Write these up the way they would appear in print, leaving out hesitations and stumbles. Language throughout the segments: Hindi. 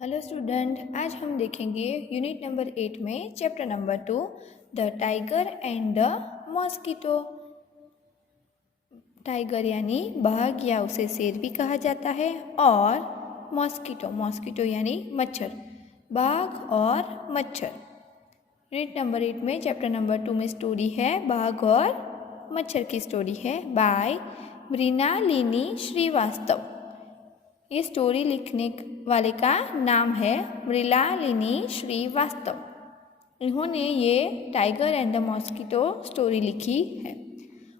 हेलो स्टूडेंट, आज हम देखेंगे यूनिट नंबर 8 में chapter number 2 the tiger and the mosquito. Tiger यानी बाघ या उसे शेर भी कहा जाता है, और मॉस्किटो यानी मच्छर, बाघ और मच्छर। यूनिट नंबर 8 में चैप्टर नंबर 2 में स्टोरी है बाघ और मच्छर की स्टोरी है बाय मृणालिनी श्रीवास्तव। ये स्टोरी लिखने वाले का नाम है मृणालिनी श्रीवास्तव। इन्होंने ये tiger and the mosquito story लिखी है।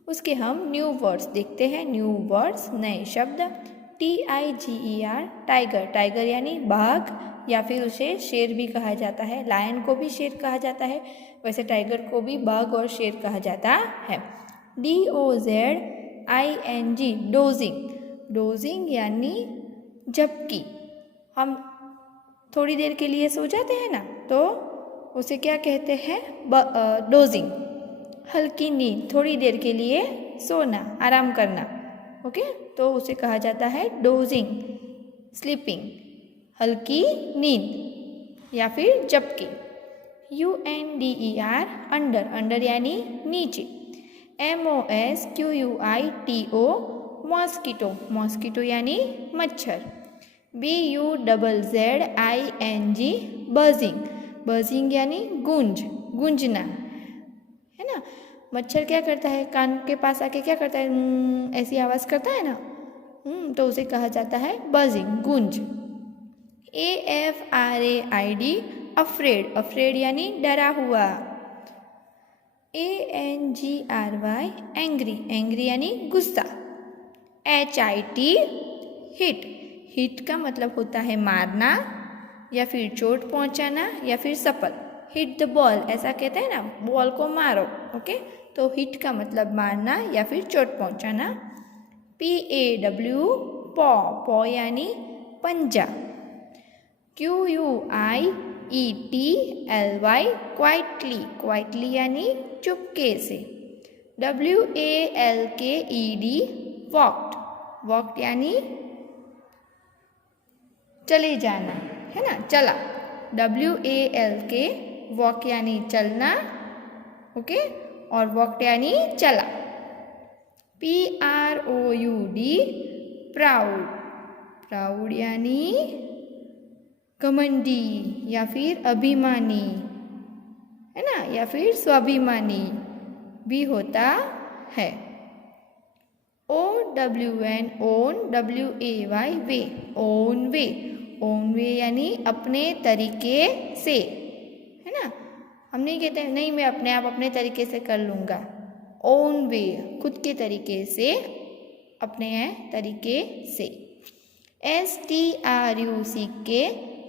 उसके हम न्यू वर्ड्स देखते हैं। न्यू वर्ड्स, नए शब्द। TIGER टाइगर, टाइगर यानी बाघ या फिर उसे शेर भी कहा जाता है। लायन को भी शेर कहा जाता है, वैसे टाइगर को भी बाघ और शेर कहा जाता है। DOZING डोजिंग, डोजिंग यानी जबकि हम थोड़ी देर के लिए सो जाते हैं ना, तो उसे क्या कहते हैं? डोजिंग। हल्की नींद, थोड़ी देर के लिए सोना, आराम करना, ओके, तो उसे कहा जाता है डोजिंग, स्लीपिंग, हल्की नींद या फिर जबकि। UNDER अंडर, अंडर यानी नीचे। MOSQUITO मॉस्किटो, मॉस्किटो यानी मच्छर। BUZZING बजिंग, बजिंग यानी गूंज, गूंजना, है ना। मच्छर क्या करता है? कान के पास आके क्या करता है? ऐसी आवाज़ करता है ना, तो उसे कहा जाता है बजिंग, गूंज। AFRAID अफ्रेड, अफ्रेड यानी डरा हुआ। ANGRY एंग्री, एंग्री यानी गुस्सा। HIT हिट, हिट का मतलब होता है मारना या फिर चोट पहुंचाना या फिर सफल। हिट द बॉल, ऐसा कहते हैं ना, बॉल को मारो, ओके, तो हिट का मतलब मारना या फिर चोट पहुंचाना। PAW पॉ, पॉ यानी पंजा। QUIETLY क्वाइटली, क्वाइटली यानी चुपके से। WALKED वॉक्ड, वॉक्ड यानी चले जाना, है ना, चला। WALK वॉक यानी चलना, ओके, और वॉक्ड यानी चला। PROUD प्राउड, प्राउड यानी घमंडी या फिर अभिमानी, है ना, या फिर स्वाभिमानी भी होता है। OWN ओन, WAY वे, ओन वे, ओन वे यानी अपने तरीके से, है ना। हम नहीं कहते नहीं मैं अपने आप अपने तरीके से कर लूँगा। ओन वे, खुद के तरीके से, अपने तरीके से। STRUCK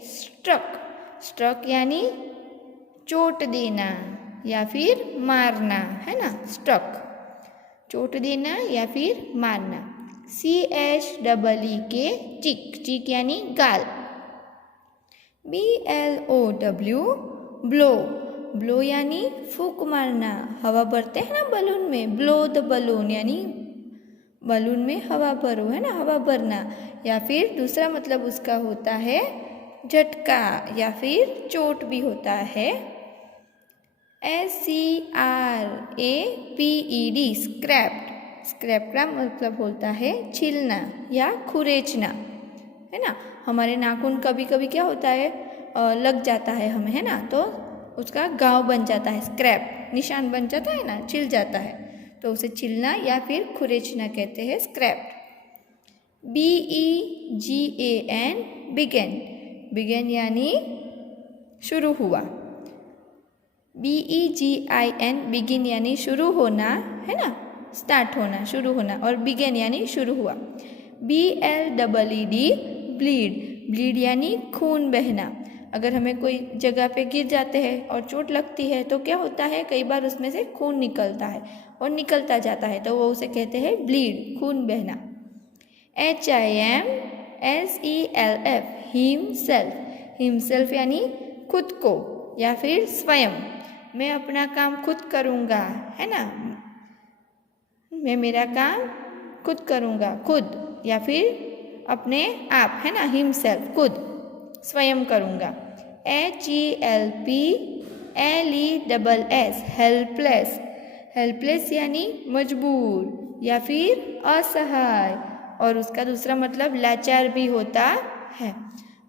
स्ट्रक, स्ट्रक यानी चोट देना या फिर मारना, है ना, स्ट्रक, चोट देना या फिर मारना। CHEEK चिक, चिक यानी गाल। BLOW ब्लो, ब्लो यानी फूंक मारना, हवा भरते हैं ना बलून में, ब्लो द बलून यानी बलून में हवा भरो, है ना, हवा भरना। या फिर दूसरा मतलब उसका होता है झटका या फिर चोट भी होता है। SCRAPED स्क्रैप्ड, स्क्रैप का मतलब होता है छीलना या खुरेचना, है ना। हमारे नाखून कभी कभी क्या होता है, लग जाता है हमें, है ना, तो उसका घाव बन जाता है, स्क्रैप, निशान बन जाता है ना, छिल जाता है, तो उसे छिलना या फिर खुरेचना कहते हैं, स्क्रैप्ड। BEGAN बिगेन, बिगेन यानी शुरू हुआ। BEGIN बिगिन यानी शुरू होना, है ना, स्टार्ट होना, शुरू होना, और बिगेन यानी शुरू हुआ। BLEED ब्लीड, ब्लीड यानी खून बहना। अगर हमें कोई जगह पे गिर जाते हैं और चोट लगती है तो क्या होता है, कई बार उसमें से खून निकलता है और निकलता जाता है, तो वो उसे कहते हैं ब्लीड, खून बहना। HIMSELF हिमसेल्फ, हिमसेल्फ यानी खुद को या फिर स्वयं, मैं अपना काम खुद करूँगा, है ना, मैं मेरा काम खुद करूँगा, खुद या फिर अपने आप, है ना, हिमसेल्फ खुद। स्वयं करूँगा। HELPLESS हेल्पलेस, हेल्पलेस यानी मजबूर या फिर असहाय, और उसका दूसरा मतलब लाचार भी होता है।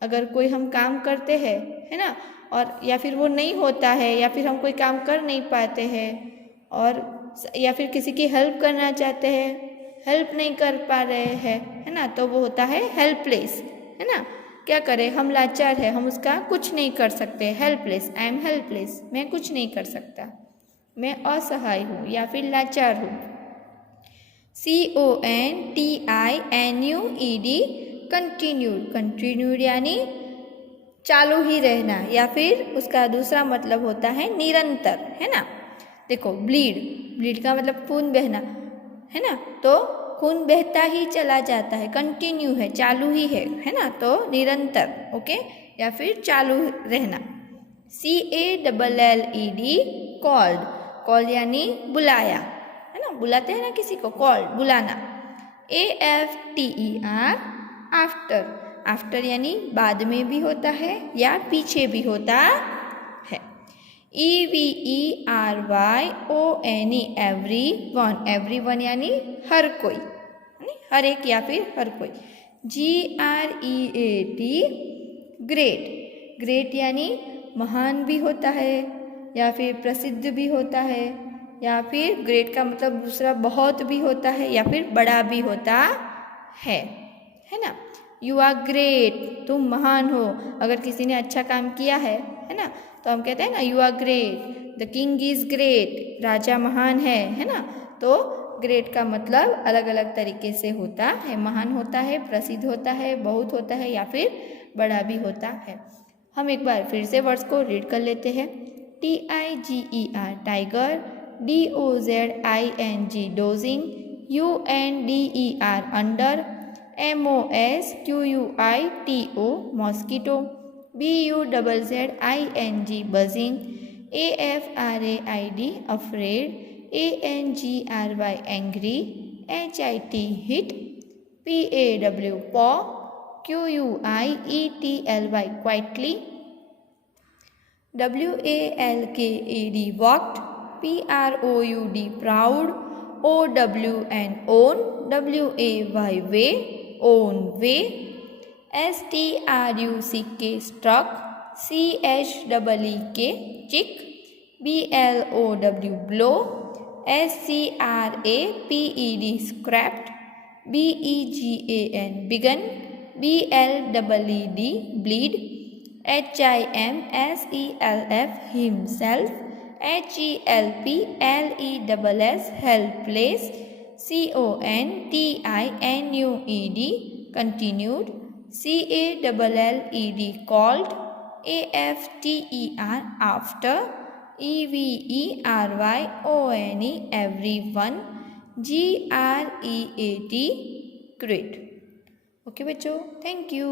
अगर कोई हम काम करते हैं, है ना, और या फिर वो नहीं होता है, या फिर हम कोई काम कर नहीं पाते हैं, और या फिर किसी की हेल्प करना चाहते हैं, हेल्प नहीं कर पा रहे हैं, है ना, तो वो होता है हेल्पलेस, है ना। क्या करें, हम लाचार है, हम उसका कुछ नहीं कर सकते। हेल्पलेस, आई एम हेल्पलेस, मैं कुछ नहीं कर सकता, मैं असहाय हूँ या फिर लाचार हूँ। CONTINUED कंटिन्यूड, कंटिन्यूड यानी चालू ही रहना, या फिर उसका दूसरा मतलब होता है निरंतर, है ना। देखो ब्लीड, ब्लीड का मतलब खून बहना, है ना, तो खून बहता ही चला जाता है, कंटिन्यू है, चालू ही है ना, तो निरंतर, ओके, या फिर चालू रहना। CALLED कॉल्ड, कॉल्ड यानी बुलाया, है ना, बुलाते हैं ना किसी को, कॉल्ड बुलाना। AFTER आफ्टर, आफ्टर यानी बाद में भी होता है या पीछे भी होता है। EVERYONE every one, every one यानी हर कोई, हर एक या फिर हर कोई। GREAT ग्रेट, ग्रेट यानी महान भी होता है या फिर प्रसिद्ध भी होता है, या फिर ग्रेट का मतलब दूसरा बहुत भी होता है या फिर बड़ा भी होता है ना। यू आर ग्रेट, तुम महान हो। अगर किसी ने अच्छा काम किया है ना, तो हम कहते हैं ना you are great. The king is great, राजा महान है ना। तो ग्रेट का मतलब अलग अलग तरीके से होता है, महान होता है, प्रसिद्ध होता है, बहुत होता है या फिर बड़ा भी होता है। हम एक बार फिर से वर्ड्स को रीड कर लेते हैं। TIGER tiger, DOZING dosing, UNDER under, MOSQUITO mosquito, BUZZING buzzing, AFRAID afraid, ANGRY angry, HIT hit, PAW पॉ, QUIETLY quietly, WALKED walked, PROUD proud, OWN own, WAY way, own way, STRUCK struck, CHEEK chick, BLOW blow, SCRAPED scrapped, BEGAN begun, BLEED bleed, HIMSELF himself, HELPLESS helpless, CONTINUED continued, CALLED called, AFTER after, EVERYONE everyone, GREAT great। Okay बच्चों, थैंक यू।